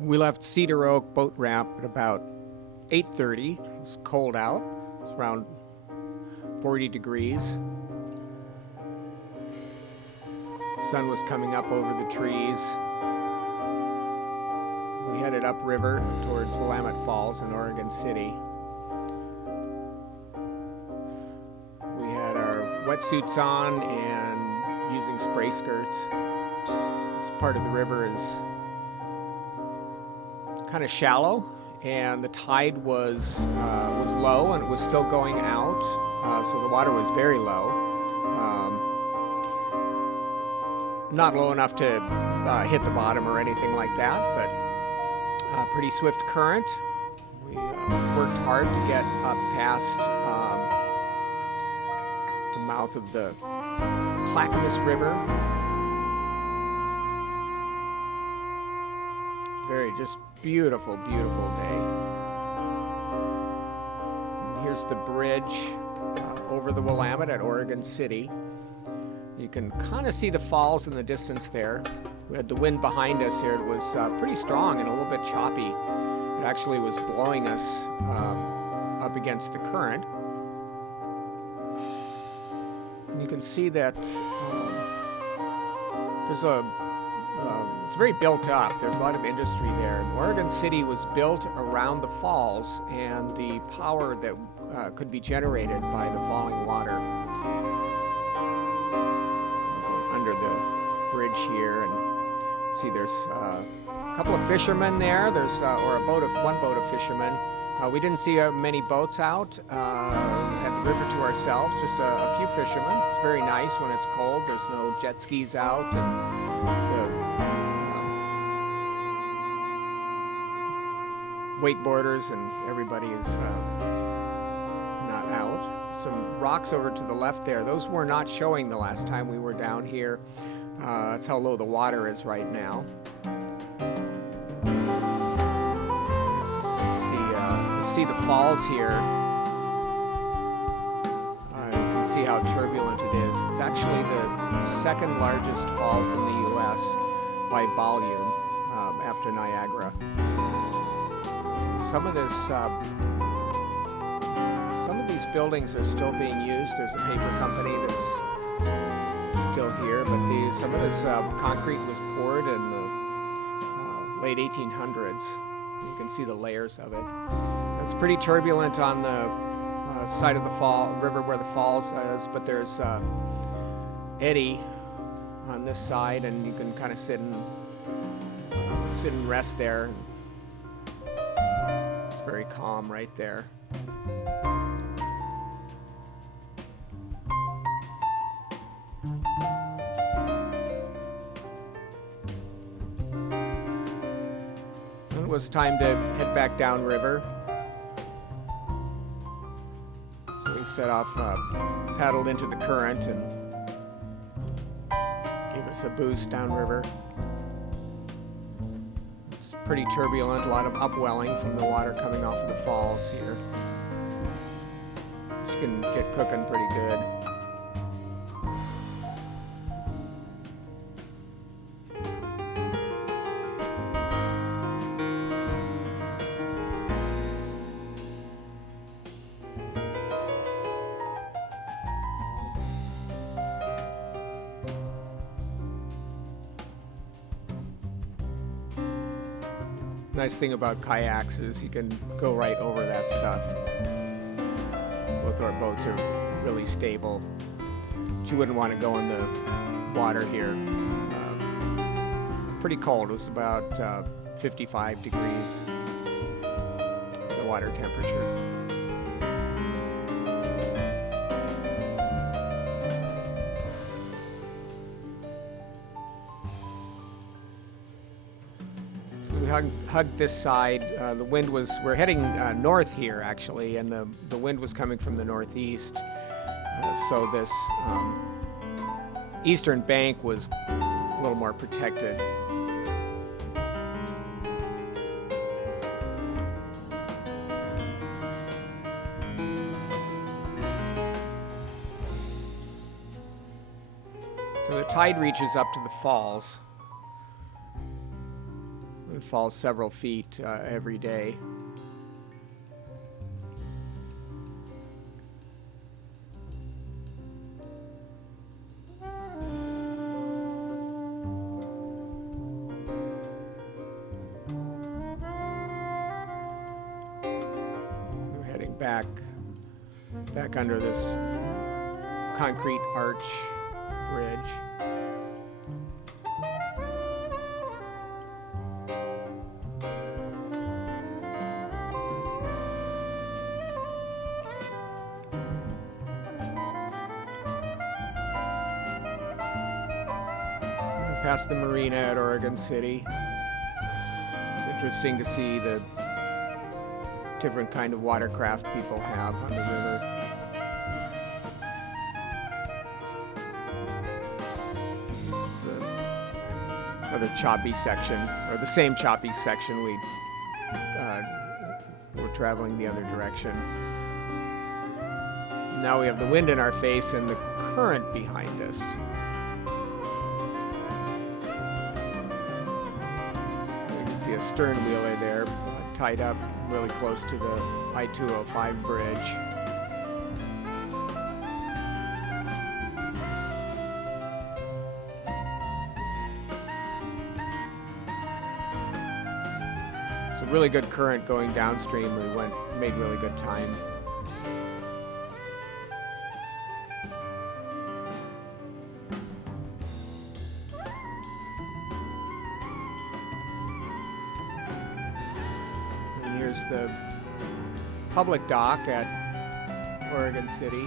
We left Cedar Oak boat ramp at about 8:30. It was cold out. It's around 40 degrees. The sun was coming up over the trees. We headed upriver towards Willamette Falls in Oregon City. We had our wetsuits on and using spray skirts. This part of the river is kind of shallow, and the tide was low, and it was still going out, so the water was very low. Not low enough to hit the bottom or anything like that, but pretty swift current. We worked hard to get up past the mouth of the Clackamas River. Very just beautiful, beautiful day. And here's the bridge over the Willamette at Oregon City. You can kind of see the falls in the distance there. We had the wind behind us here. It was pretty strong and a little bit choppy. It actually was blowing us up against the current. And you can see that it's very built up. There's a lot of industry there. And Oregon City was built around the falls and the power that could be generated by the falling water. Under the bridge here, and see there's a couple of fishermen there. There's one boat of fishermen. We didn't see many boats out. Had the river to ourselves, just a few fishermen. It's very nice when it's cold. There's no jet skis out, and the wakeboarders and everybody is not out. Some rocks over to the left there. Those were not showing the last time we were down here. That's how low the water is right now. See the falls here. You can see how turbulent it is. It's actually the second largest falls in the U.S. by volume after Niagara. Some of these buildings are still being used. There's a paper company that's still here, but some of this concrete was poured in the late 1800s. You can see the layers of it. It's pretty turbulent on the side of the river where the falls is, but there's eddy on this side, and you can kind of sit and rest there. It's very calm right there. It was time to head back downriver. So we set off, paddled into the current, and gave us a boost downriver. It's pretty turbulent, a lot of upwelling from the water coming off of the falls here. This can get cooking pretty good. Nice thing about kayaks is you can go right over that stuff. Both our boats are really stable, but you wouldn't want to go in the water here. Pretty cold. It was about 55 degrees, the water temperature. Hugged this side. The wind we're heading north here actually, and the wind was coming from the northeast. So this eastern bank was a little more protected. So the tide reaches up to the falls. It falls several feet every day. We're heading back under this concrete arch bridge. Past the marina at Oregon City. It's interesting to see the different kind of watercraft people have on the river. Another choppy section, or the same choppy section we were traveling the other direction. Now we have the wind in our face and the current behind us. You can see a stern wheeler there, tied up really close to the I-205 bridge. Really good current going downstream. We made really good time. And here's the public dock at Oregon City.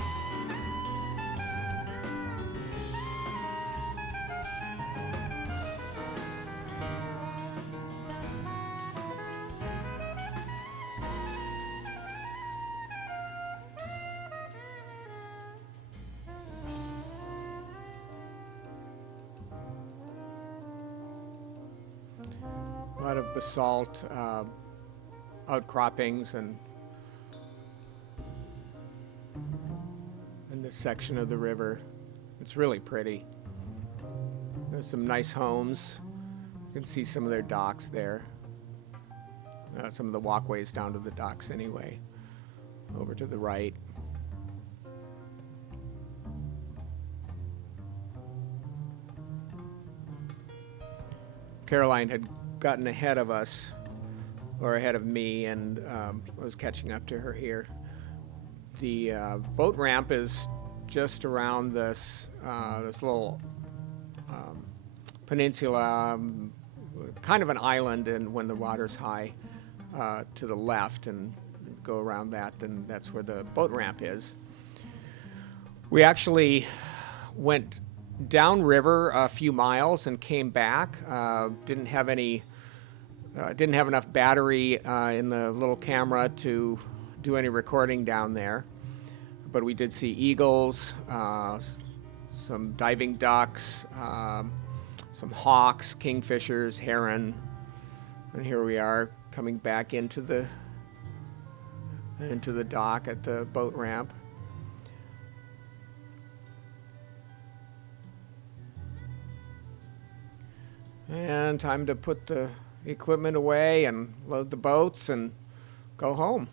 A lot of basalt outcroppings and in this section of the river. It's really pretty. There's some nice homes. You can see some of their docks there. Some of the walkways down to the docks anyway. Over to the right. Caroline had gotten ahead of us, or ahead of me, and was catching up to her here. The boat ramp is just around this little peninsula, kind of an island, and when the water's high, to the left, and go around that, then that's where the boat ramp is. We actually went downriver a few miles and came back. Didn't have enough battery in the little camera to do any recording down there, but we did see eagles, some diving ducks, some hawks, kingfishers, heron, and here we are coming back into the dock at the boat ramp. And time to put the equipment away and load the boats and go home.